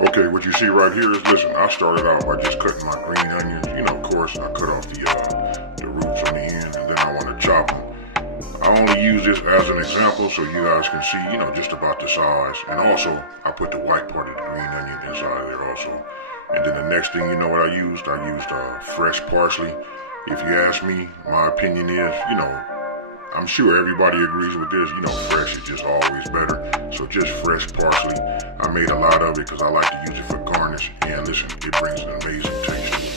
Okay, what you see right here is, listen, I started out by just cutting my green onions. Of course, I cut off the roots on the end, and then I want to chop them. I only use this as an example so you guys can see, just about the size. And also, I put the white part of the green onion inside there also. And then the next thing, you know what I used? I used fresh parsley. If you ask me, my opinion is, I'm sure everybody agrees with this, fresh is just always better. So just fresh parsley. I made a lot of it because I like to use it for garnish. And listen, it brings an amazing taste to it.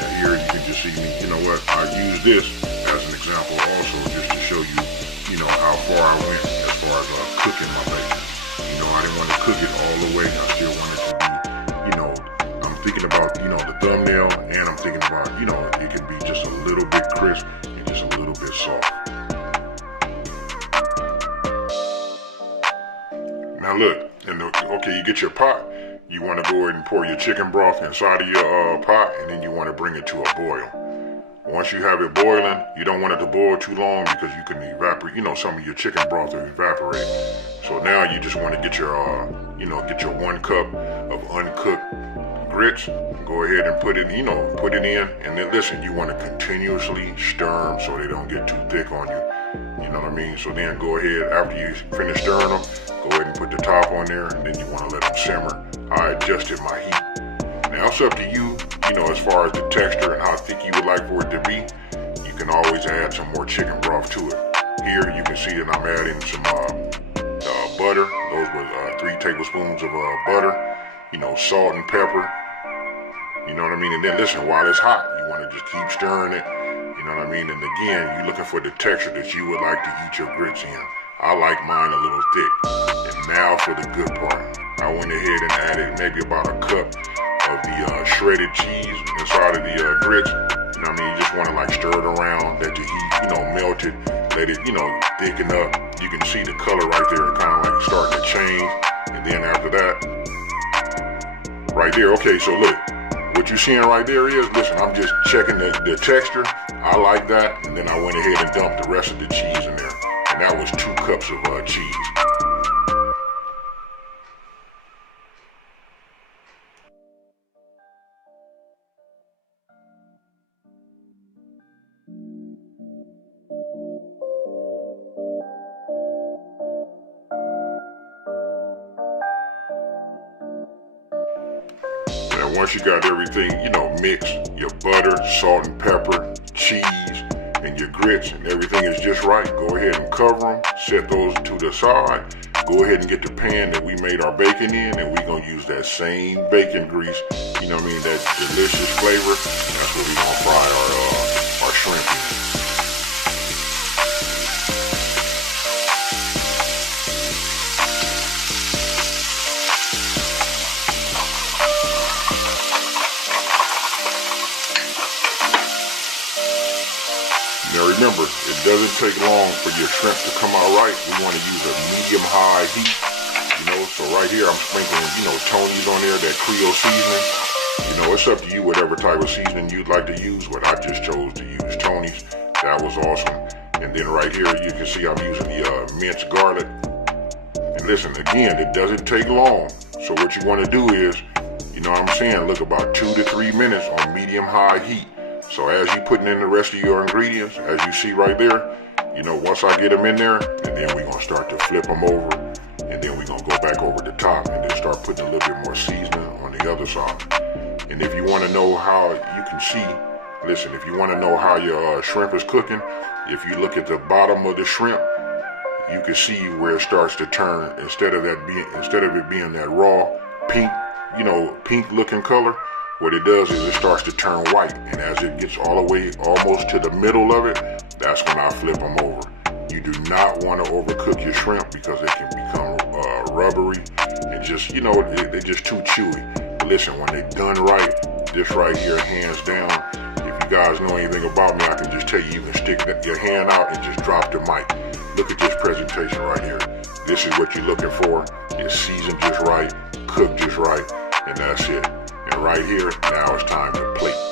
Now here you can just see me, I use this as an example also just to show you, how far I went as far as cooking my bacon. I didn't want to cook it all the way. I still wanted to be, I'm thinking about, the thumbnail, and I'm thinking about, it can be just a little bit crisp and just a little bit soft. Now look, okay, you get your pot. You want to go ahead and pour your chicken broth inside of your pot, and then you want to bring it to a boil. Once you have it boiling, you don't want it to boil too long because you can evaporate, some of your chicken broth will evaporate. So now you just want to get your, get your 1 cup of uncooked grits. Go ahead and put it in, and then listen, you want to continuously stir them so they don't get too thick on you. You know what I mean? So then go ahead, after you finish stirring them, go ahead and put the top on there, and then you want to let them simmer. I adjusted my heat. Now it's up to you, as far as the texture and how thick you would like for it to be. You can always add some more chicken broth to it. Here you can see that I'm adding some butter. Those were 3 tablespoons of butter, salt and pepper. You know what I mean? And then listen, while it's hot, you want to just keep stirring it. You know what I mean? And again, you're looking for the texture that you would like to eat your grits in. I like mine a little thick. And now for the good part. I went ahead and added maybe about a cup of the shredded cheese inside of the grits. You know what I mean? You just want to stir it around, let the heat, melt it, let it, thicken up. You can see the color right there, kind of starting to change. And then after that, right there, okay, so look, what you're seeing right there is, listen, I'm just checking the texture. I like that. And then I went ahead and dumped the rest of the cheese in there. And that was 2 cups of cheese. Once you got everything, mixed, your butter, salt and pepper, cheese, and your grits, and everything is just right, go ahead and cover them, set those to the side. Go ahead and get the pan that we made our bacon in, and we're going to use that same bacon grease, that delicious flavor. That's what we're going to fry our shrimp in. Now remember, it doesn't take long for your shrimp to come out right. We want to use a medium-high heat, so right here I'm sprinkling, Tony's on there, that Creole seasoning. It's up to you whatever type of seasoning you'd like to use, but I just chose to use Tony's. That was awesome. And then right here you can see I'm using the minced garlic. And listen, again, it doesn't take long. So what you want to do is, look about 2 to 3 minutes on medium-high heat. So as you putting in the rest of your ingredients, as you see right there, once I get them in there, and then we're going to start to flip them over, and then we're going to go back over the top and then start putting a little bit more seasoning on the other side. And if you want to know how you can see, listen, if you want to know how your shrimp is cooking, if you look at the bottom of the shrimp, you can see where it starts to turn, instead of it being that raw pink looking color. What it does is it starts to turn white, and as it gets all the way almost to the middle of it, that's when I flip them over. You do not want to overcook your shrimp because it can become rubbery and just, they're just too chewy. But listen, when they're done right, this right here, hands down, if you guys know anything about me, I can just tell you, you can stick your hand out and just drop the mic. Look at this presentation right here. This is what you're looking for. It's seasoned just right, cooked just right, and that's it. And right here, now it's time to plate.